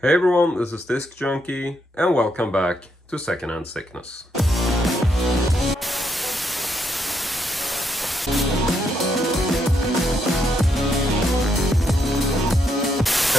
Hey everyone, this is Disc Junkie and welcome back to Secondhand Sickness. And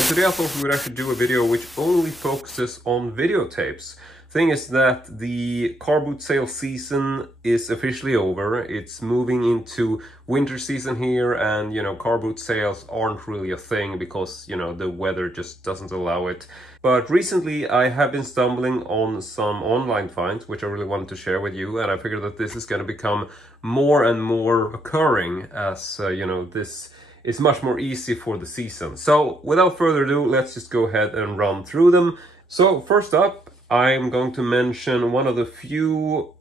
today I thought we would actually do a video which only focuses on videotapes. Thing is that the car boot sale season is officially over. It's moving into winter season here, and car boot sales aren't really a thing because the weather just doesn't allow it. But recently I have been stumbling on some online finds which I really wanted to share with you, and I figured that this is going to become more and more occurring as this is much more easy for the season. So without further ado, let's just go ahead and run through them. So first up, I'm going to mention one of the few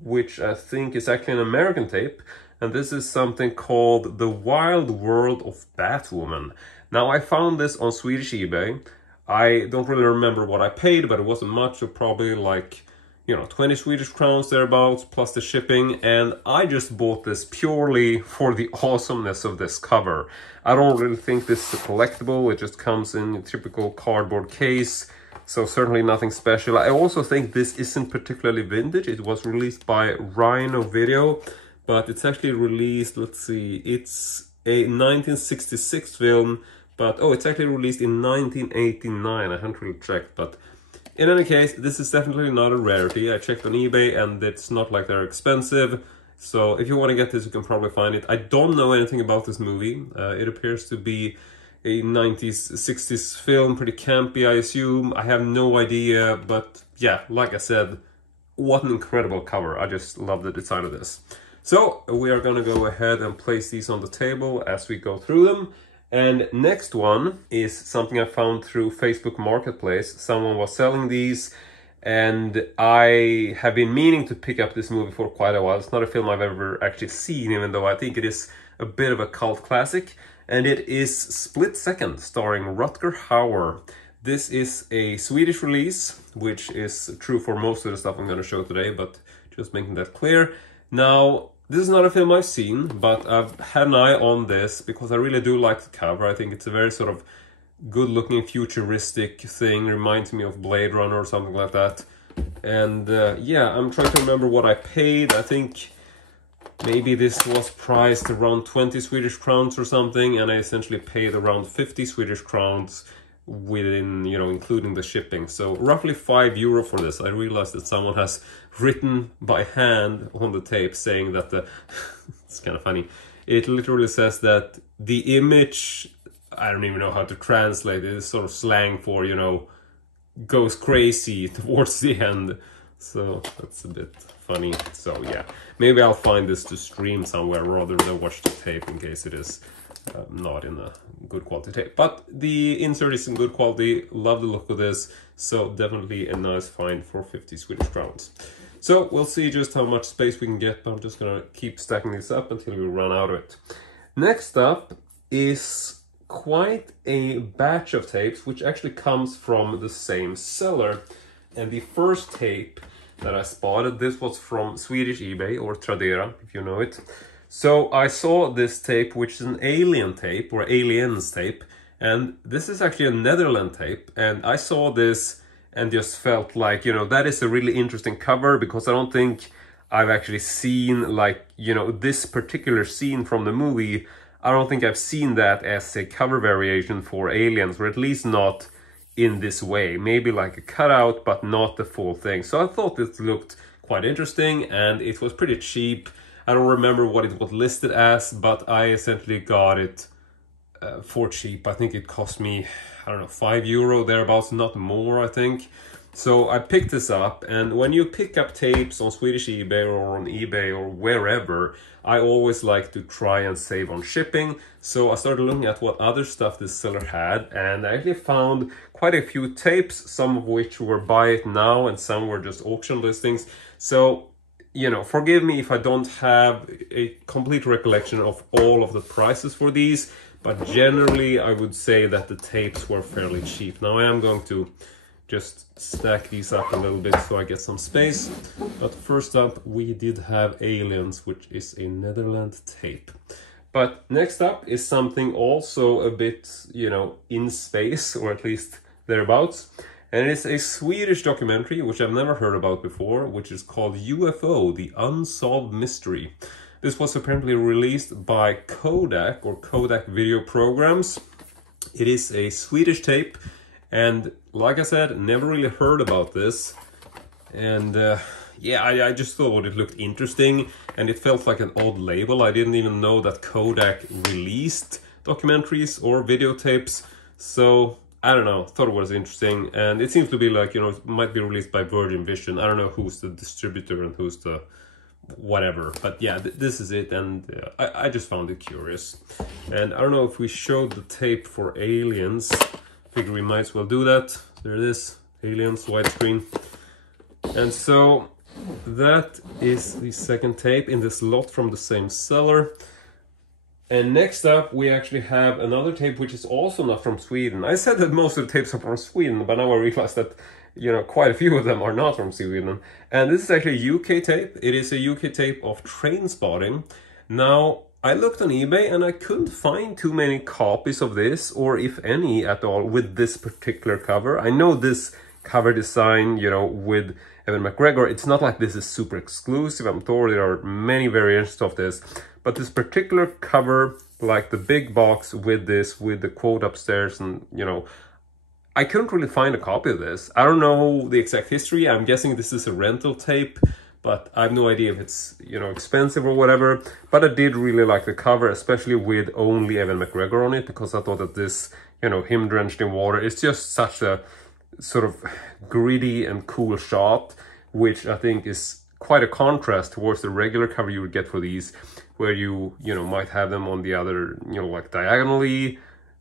which I think is actually an American tape, and this is something called The Wild World of Batwoman. Now I found this on Swedish eBay. I don't really remember what I paid, but it wasn't much, so probably like 20 Swedish crowns thereabouts plus the shipping, and I just bought this purely for the awesomeness of this cover. I don't really think this is a collectible, it just comes in a typical cardboard case. So certainly nothing special. I also think this isn't particularly vintage. It was released by Rhino Video, but it's actually released, let's see, it's a 1966 film, but it's actually released in 1989. I haven't really checked, but in any case, this is definitely not a rarity. I checked on eBay and it's not like they're expensive. So if you want to get this, you can probably find it. I don't know anything about this movie. It appears to be a 90s, 60s film, pretty campy, I assume. I have no idea, but yeah, like I said, what an incredible cover. I just love the design of this. So we are gonna go ahead and place these on the table as we go through them. And next one is something I found through Facebook Marketplace. Someone was selling these, and I have been meaning to pick up this movie for quite a while. It's not a film I've ever actually seen, even though I think it is a bit of a cult classic. And it is Split Second, starring Rutger Hauer. This is a Swedish release, which is true for most of the stuff I'm going to show today, but just making that clear. Now, this is not a film I've seen, but I've had an eye on this because I really do like the cover. I think it's a very sort of good-looking, futuristic thing. Reminds me of Blade Runner or something like that. And yeah, I'm trying to remember what I paid. I think maybe this was priced around 20 Swedish crowns or something, and I essentially paid around 50 Swedish crowns within, including the shipping. So roughly €5 for this. I realized that someone has written by hand on the tape saying that it's kind of funny. It literally says that the image, I don't even know how to translate it, it's sort of slang for, goes crazy towards the end. So that's a bit funny. So yeah, maybe I'll find this to stream somewhere rather than watch the tape in case it is not in a good quality tape. But the insert is in good quality. Love the look of this. So definitely a nice find for 50 Swedish crowns. So we'll see just how much space we can get, but I'm just gonna keep stacking this up until we run out of it. Next up is quite a batch of tapes, which actually comes from the same seller. And the first tape that I spotted, this was from Swedish eBay, or Tradera, if you know it. So I saw this tape, which is an Alien tape, or Aliens tape, and this is actually a Netherlands tape. And I saw this and just felt like, that is a really interesting cover, because I don't think I've actually seen, like, this particular scene from the movie. I don't think I've seen that as a cover variation for Aliens, or at least not in this way. Maybe like a cutout, but not the full thing. So I thought this looked quite interesting, and it was pretty cheap. I don't remember what it was listed as, but I essentially got it for cheap. I think it cost me, I don't know, €5 thereabouts, not more, I think. So I picked this up, and when you pick up tapes on Swedish eBay or on eBay or wherever, I always like to try and save on shipping. So I started looking at what other stuff this seller had, and I actually found quite a few tapes, some of which were buy it now and some were just auction listings. So, forgive me if I don't have a complete recollection of all of the prices for these, but generally I would say that the tapes were fairly cheap. Now I am going to just stack these up a little bit so I get some space. But first up, we did have Aliens, which is a Netherlands tape. But next up is something also a bit, in space, or at least thereabouts. And it's a Swedish documentary, which I've never heard about before, which is called UFO, The Unsolved Mystery. This was apparently released by Kodak, or Kodak Video Programs. It is a Swedish tape, and like I said, never really heard about this. And yeah, I just thought it looked interesting, and it felt like an odd label. I didn't even know that Kodak released documentaries or videotapes, so I don't know, thought it was interesting. And it seems to be like, you know, it might be released by Virgin Vision. I don't know who's the distributor and who's the whatever, but yeah, this is it. And I just found it curious. And I don't know if we showed the tape for Aliens. Figure we might as well do that. There it is, Aliens, widescreen. And so that is the second tape in this lot from the same seller. And next up, we actually have another tape which is also not from Sweden. I said that most of the tapes are from Sweden, but now I realize that, you know, quite a few of them are not from Sweden. And this is actually a UK tape. It is a UK tape of Trainspotting. Now, I looked on eBay and I couldn't find too many copies of this, or if any at all, with this particular cover. I know this cover design, you know, with Evan McGregor, it's not like this is super exclusive. I'm told there are many variants of this, but this particular cover, like the big box with this, with the quote upstairs, and you know, I couldn't really find a copy of this. I don't know the exact history. I'm guessing this is a rental tape, but I have no idea if it's, you know, expensive or whatever. But I did really like the cover, especially with only Evan McGregor on it, because I thought that this, you know, him drenched in water, it's just such a sort of gritty and cool shot, which I think is quite a contrast towards the regular cover you would get for these, where you know, might have them on the other, you know, like diagonally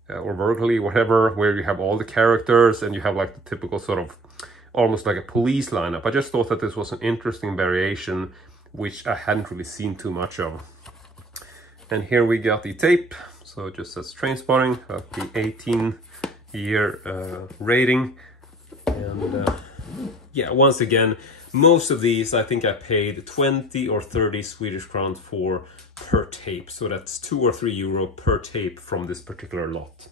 or vertically, whatever, where you have all the characters and you have like the typical sort of almost like a police lineup. I just thought that this was an interesting variation, which I hadn't really seen too much of. And here we got the tape. So it just says Trainspotting, the 18-year rating. And yeah, once again, most of these I think I paid 20 or 30 Swedish crowns for per tape. So that's 2 or 3 euro per tape from this particular lot.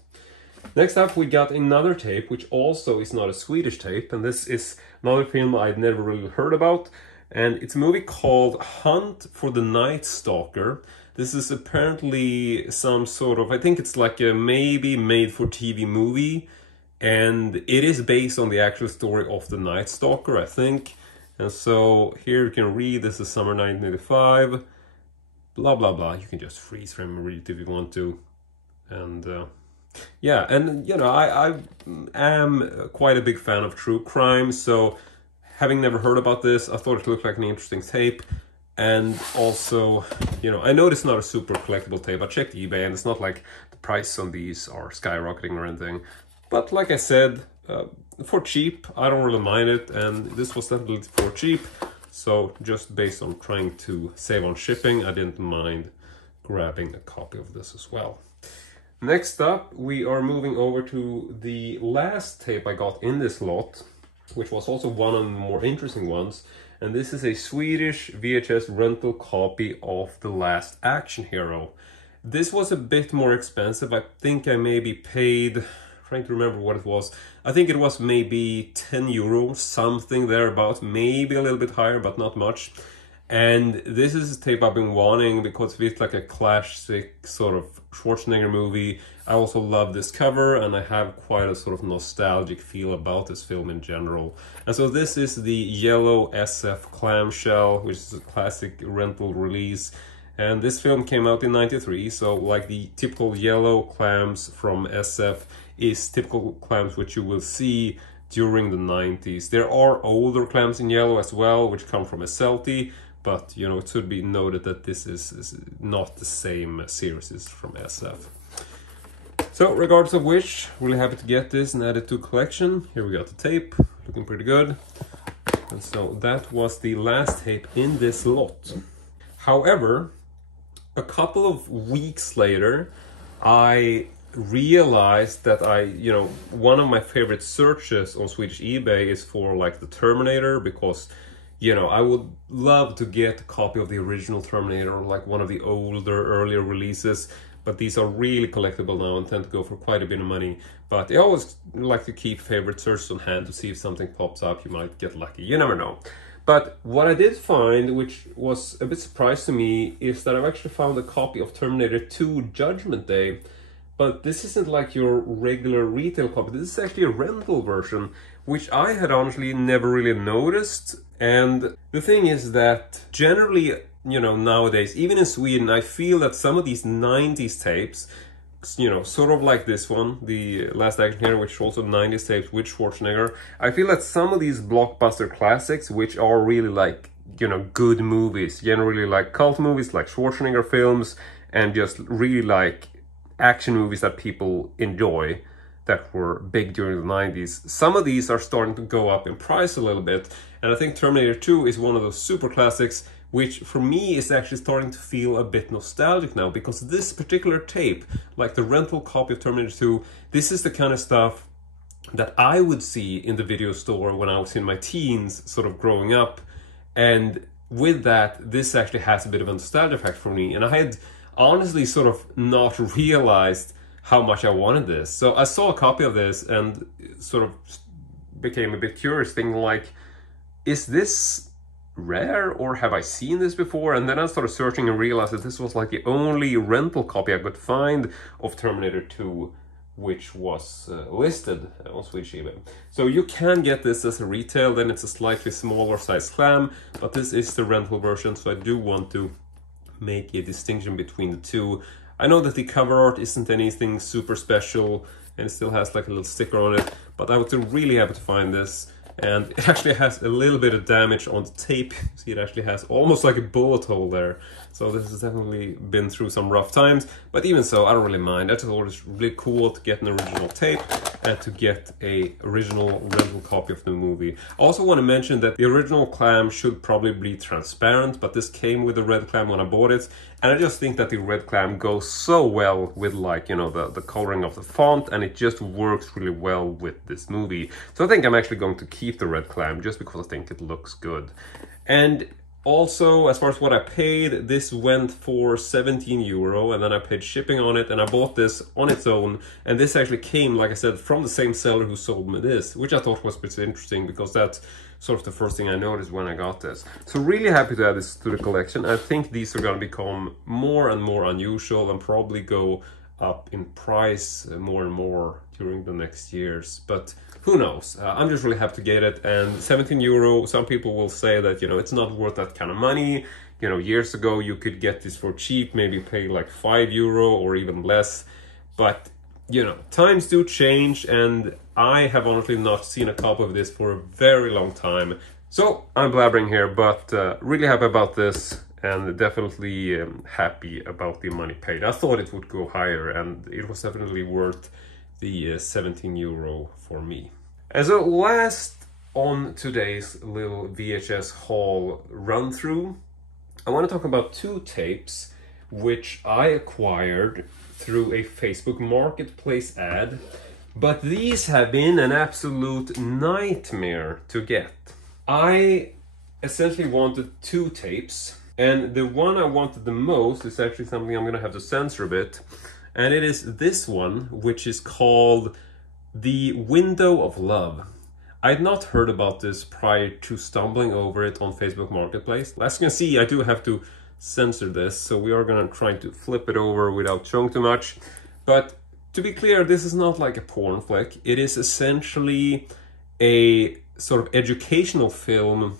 Next up, we got another tape, which also is not a Swedish tape. And this is another film I'd never really heard about. And it's a movie called Hunt for the Night Stalker. This is apparently some sort of, I think it's like a maybe made-for-TV movie. And it is based on the actual story of the Night Stalker, I think. And so here you can read, this is summer 1985, blah, blah, blah. You can just freeze frame and read it if you want to. And yeah, and you know, I am quite a big fan of true crime. So having never heard about this, I thought it looked like an interesting tape. And also, you know, I know it's not a super collectible tape. I checked eBay and it's not like the price on these are skyrocketing or anything. But like I said, for cheap, I don't really mind it, and this was definitely for cheap. So just based on trying to save on shipping, I didn't mind grabbing a copy of this as well. Next up, we are moving over to the last tape I got in this lot, which was also one of the more interesting ones. And this is a Swedish VHS rental copy of The Last Action Hero. This was a bit more expensive. I think I maybe paid, trying to remember what it was. I think it was maybe 10 euro, something thereabouts, maybe a little bit higher, but not much. And this is a tape I've been wanting because it's like a classic sort of Schwarzenegger movie. I also love this cover, and I have quite a sort of nostalgic feel about this film in general. And so this is the yellow SF clamshell, which is a classic rental release. And this film came out in '93, so like the typical yellow clams from SF is typical clams which you will see during the 90s. There are older clams in yellow as well, which come from SLT, but you know, it should be noted that this is not the same series as from SF. So regardless of which, really happy to get this and add it to collection. Here we got the tape, looking pretty good. And so that was the last tape in this lot. However, a couple of weeks later, I realized that one of my favorite searches on Swedish eBay is for like the Terminator, because you know, I would love to get a copy of the original Terminator, like one of the older, earlier releases. but these are really collectible now and tend to go for quite a bit of money. But I always like to keep favorite searches on hand to see if something pops up. You might get lucky, you never know. But what I did find, which was a bit surprised to me, is that I've actually found a copy of Terminator 2 Judgment Day. But this isn't like your regular retail copy. This is actually a rental version, which I had honestly never really noticed. And the thing is that generally, you know, nowadays, even in Sweden, I feel that some of these 90s tapes, you know, sort of like this one, the Last Action Hero, which is also 90s tapes with Schwarzenegger. I feel that some of these blockbuster classics, which are really like, you know, good movies, generally like cult movies, like Schwarzenegger films, and just really like action movies that people enjoy, that were big during the 90s. Some of these are starting to go up in price a little bit, and I think Terminator 2 is one of those super classics, which for me is actually starting to feel a bit nostalgic now, because this particular tape, like the rental copy of Terminator 2, this is the kind of stuff that I would see in the video store when I was in my teens, sort of growing up. And with that, this actually has a bit of a nostalgia effect for me, and I had honestly sort of not realized how much I wanted this. So I saw a copy of this and sort of became a bit curious, thinking like, is this rare or have I seen this before? And then I started searching and realized that this was like the only rental copy I could find of Terminator 2, which was listed on Swedish eBay. So you can get this as a retail, then it's a slightly smaller size clam, but this is the rental version, so I do want to make a distinction between the two. I know that the cover art isn't anything super special and it still has like a little sticker on it, but I was really happy to find this. And it actually has a little bit of damage on the tape. See, it actually has almost like a bullet hole there. So this has definitely been through some rough times, but even so, I don't really mind. I just thought it's really cool to get an original tape and to get a original rental copy of the movie. I also want to mention that the original clam should probably be transparent, but this came with a red clam when I bought it. And I just think that the red clam goes so well with, like, you know, the coloring of the font, and it just works really well with this movie. So I think I'm actually going to keep the red clam just because I think it looks good. And also, as far as what I paid, this went for 17 euro, and then I paid shipping on it, and I bought this on its own. And this actually came, like I said, from the same seller who sold me this, which I thought was pretty interesting, because that's sort of the first thing I noticed when I got this. So really happy to add this to the collection. I think these are going to become more and more unusual and probably go up in price more and more during the next years, but who knows. I'm just really happy to get it. And 17 euro, some people will say that, you know, it's not worth that kind of money. You know, years ago you could get this for cheap, maybe pay like 5 euro or even less, but you know, times do change, and I have honestly not seen a copy of this for a very long time. So I'm blabbering here, but really happy about this, and definitely happy about the money paid. I thought it would go higher, and it was definitely worth the 17 euro for me. And so last on today's little VHS haul run through, I want to talk about two tapes which I acquired through a Facebook Marketplace ad, but these have been an absolute nightmare to get. I essentially wanted two tapes, and the one I wanted the most is actually something I'm gonna have to censor a bit, and it is this one, which is called The Window of Love. I'd not heard about this prior to stumbling over it on Facebook Marketplace. As you can see, I do have to censor this, so we are gonna try to flip it over without showing too much. But to be clear, this is not like a porn flick. It is essentially a sort of educational film,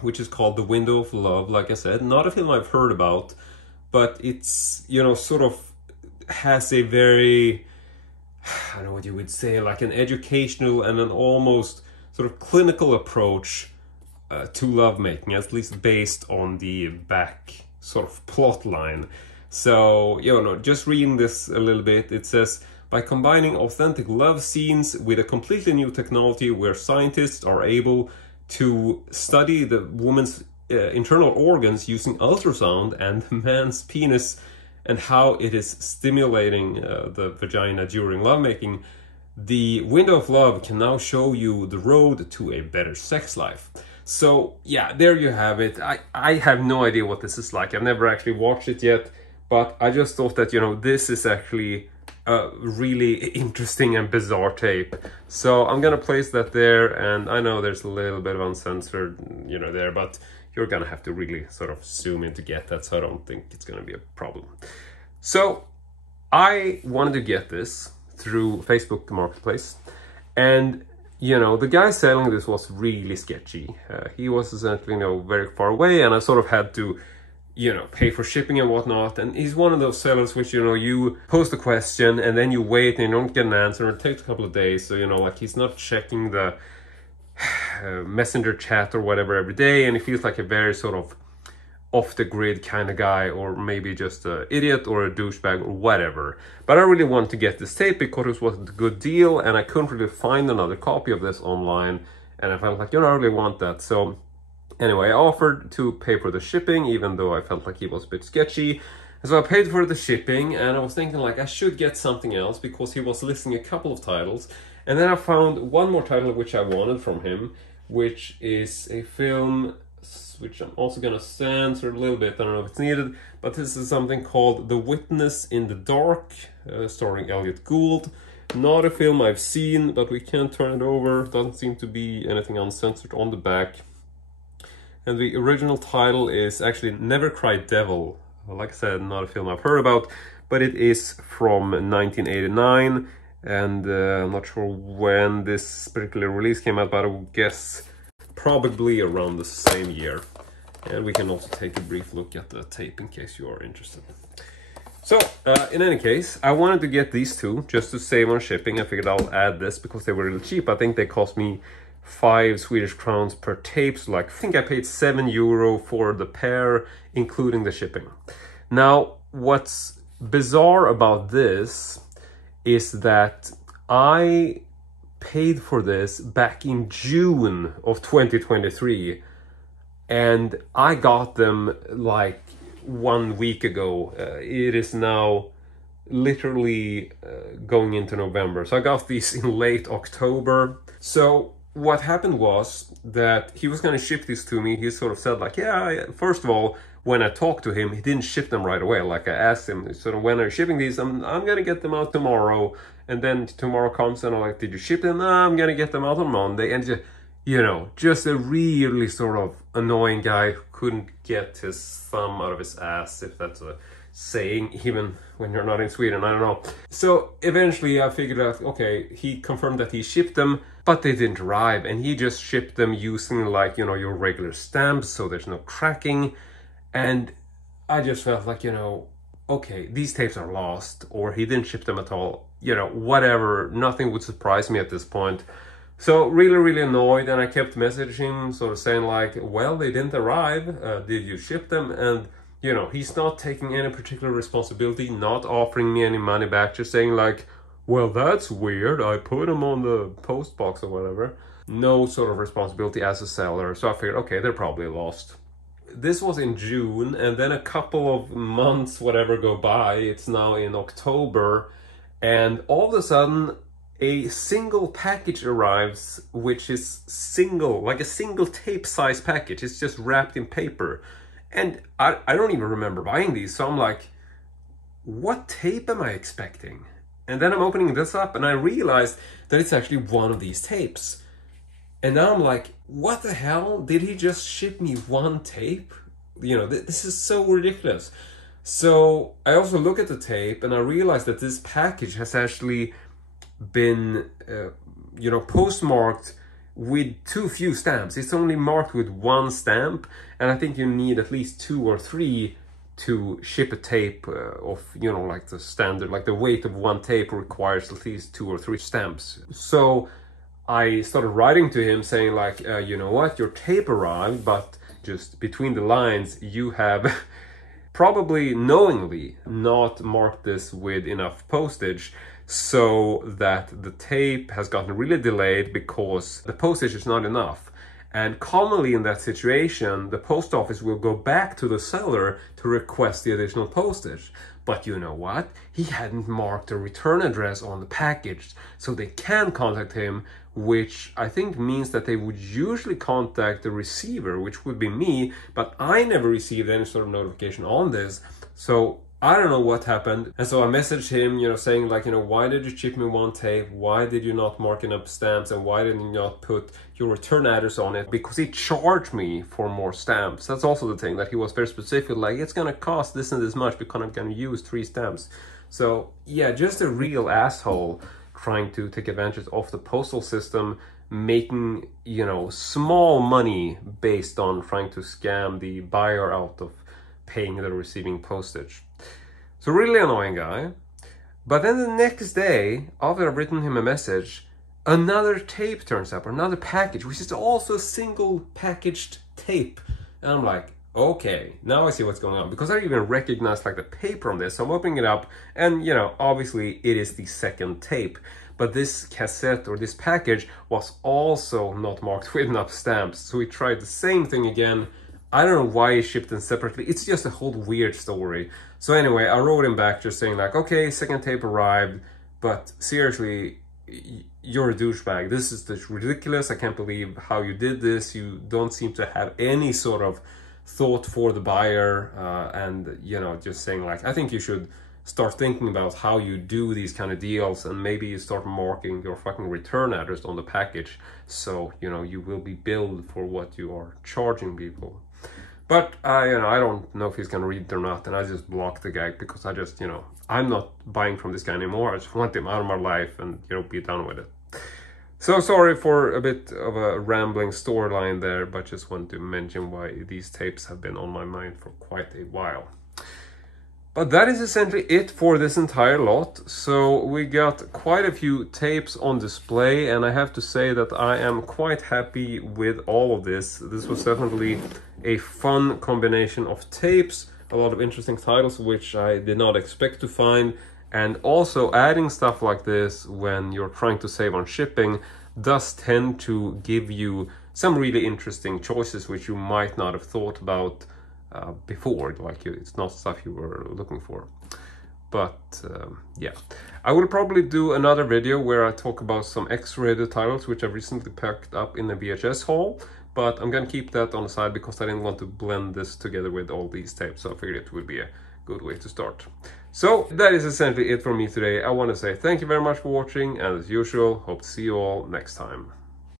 which is called The Window of Love. Like I said, not a film I've heard about, but it's, you know, sort of has a very, I don't know what you would say, like an educational and an almost sort of clinical approach to lovemaking, at least based on the back sort of plot line. So, you know, just reading this a little bit, it says, by combining authentic love scenes with a completely new technology where scientists are able to study the woman's internal organs using ultrasound and the man's penis and how it is stimulating the vagina during lovemaking, the Window of Love can now show you the road to a better sex life. So yeah, there you have it. I have no idea what this is like. I've never actually watched it yet, but I just thought that, you know, this is actually a really interesting and bizarre tape. So I'm gonna place that there, and I know there's a little bit of uncensored, you know, there, but you're gonna have to really sort of zoom in to get that, so I don't think it's gonna be a problem. So I wanted to get this through Facebook Marketplace, and you know, the guy selling this was really sketchy. He was essentially, you know, very far away, and I sort of had to, you know, pay for shipping and whatnot. And he's one of those sellers which, you know, you post a question and then you wait and you don't get an answer. It takes a couple of days. So, you know, like, he's not checking the messenger chat or whatever every day, and he feels like a very sort of off the grid kind of guy, or maybe just an idiot or a douchebag or whatever. But I really wanted to get this tape because it was a good deal, and I couldn't really find another copy of this online, and I felt like, you know, I really want that. So anyway, I offered to pay for the shipping, even though I felt like he was a bit sketchy. So I paid for the shipping, and I was thinking like I should get something else because he was listing a couple of titles. And then I found one more title which I wanted from him, which is a film which I'm also gonna censor a little bit, I don't know if it's needed, but this is something called The Witness in the Dark, starring Elliot Gould. Not a film I've seen, but we can turn it over. Doesn't seem to be anything uncensored on the back. And the original title is actually Never Cry Devil. Like I said, not a film I've heard about, but it is from 1989, and I'm not sure when this particular release came out, but I would guess probably around the same year. And we can also take a brief look at the tape in case you are interested. So, in any case, I wanted to get these two just to save on shipping. I figured I'll add this because they were really cheap. I think they cost me 5 Swedish crowns per tape. So like, I think I paid €7 for the pair, including the shipping. Now, what's bizarre about this is that I paid for this back in June of 2023, and I got them like 1 week ago. It is now literally going into November, so I got these in late October. So what happened was that he was going to ship these to me. He sort of said like, yeah, first of all, when I talked to him, he didn't ship them right away. Like, I asked him, sort of, when are you shipping these? I'm going to get them out tomorrow. And then tomorrow comes and I'm like, did you ship them? No, I'm going to get them out on Monday. And just, you know, just a really sort of annoying guy who couldn't get his thumb out of his ass, if that's a saying, even when you're not in Sweden, I don't know. So eventually I figured out, okay, he confirmed that he shipped them, but they didn't arrive. And he just shipped them using, like, you know, your regular stamps, so there's no cracking. And I just felt like, you know, okay, these tapes are lost, or he didn't ship them at all, you know, whatever. Nothing would surprise me at this point. So really annoyed, and I kept messaging him, sort of saying like, well, they didn't arrive, did you ship them? And, you know, he's not taking any particular responsibility, not offering me any money back, just saying like, well, that's weird, I put them on the post box or whatever. No sort of responsibility as a seller. So I figured, okay, they're probably lost. This was in June, and then a couple of months, whatever, go by. It's now in October, and all of a sudden, a single package arrives, which is single, like a single tape size package. It's just wrapped in paper. And I don't even remember buying these, so I'm like, what tape am I expecting? And then I'm opening this up, and I realized that it's actually one of these tapes. And now I'm like, what the hell? Did he just ship me one tape? You know, this is so ridiculous. So I also look at the tape and I realize that this package has actually been, you know, postmarked with too few stamps. It's only marked with one stamp. And I think you need at least 2 or 3 to ship a tape of, you know, like the standard, like the weight of one tape requires at least 2 or 3 stamps. So I started writing to him saying like, you know what, your tape arrived, but just between the lines, you have probably knowingly not marked this with enough postage, so that the tape has gotten really delayed because the postage is not enough. And commonly in that situation, the post office will go back to the seller to request the additional postage. But you know what? He hadn't marked a return address on the package, so they can contact him, which I think means that they would usually contact the receiver, which would be me, but I never received any sort of notification on this. So I don't know what happened. And so I messaged him, you know, saying like, you know, why did you chip me one tape? Why did you not mark up stamps? And why did you not put your return address on it? Because he charged me for more stamps. That's also the thing, that he was very specific, like it's gonna cost this and this much because I'm gonna use 3 stamps. So yeah, just a real asshole trying to take advantage of the postal system, making, you know, small money based on trying to scam the buyer out of paying the receiving postage. So really annoying guy. But then the next day, after I've written him a message, another tape turns up, or another package, which is also a single packaged tape. And I'm like, okay, now I see what's going on, because I even recognize like the paper on this. So I'm opening it up, and you know, obviously it is the second tape. But this cassette or this package was also not marked with enough stamps. So we tried the same thing again. I don't know why he shipped them separately. It's just a whole weird story. So anyway, I wrote him back just saying like, okay, second tape arrived, but seriously, you're a douchebag. This is just ridiculous. I can't believe how you did this. You don't seem to have any sort of thought for the buyer. And, you know, just saying like, I think you should start thinking about how you do these kind of deals, and maybe you start marking your fucking return address on the package, so you know you will be billed for what you are charging people. But you know, I don't know if he's gonna read it or not, and I just blocked the guy because I just, you know, I'm not buying from this guy anymore. I just want him out of my life and, you know, be done with it. So sorry for a bit of a rambling storyline there, but just wanted to mention why these tapes have been on my mind for quite a while. But that is essentially it for this entire lot. So we got quite a few tapes on display, and I have to say that I am quite happy with all of this. This was definitely a fun combination of tapes, a lot of interesting titles which I did not expect to find, and also adding stuff like this when you're trying to save on shipping does tend to give you some really interesting choices which you might not have thought about before, like it's not stuff you were looking for. But yeah, I will probably do another video where I talk about some X-rated titles which I recently picked up in the VHS haul, but I'm gonna keep that on the side because I didn't want to blend this together with all these tapes, so I figured it would be a good way to start. So that is essentially it for me today. I want to say thank you very much for watching, and as usual, hope to see you all next time.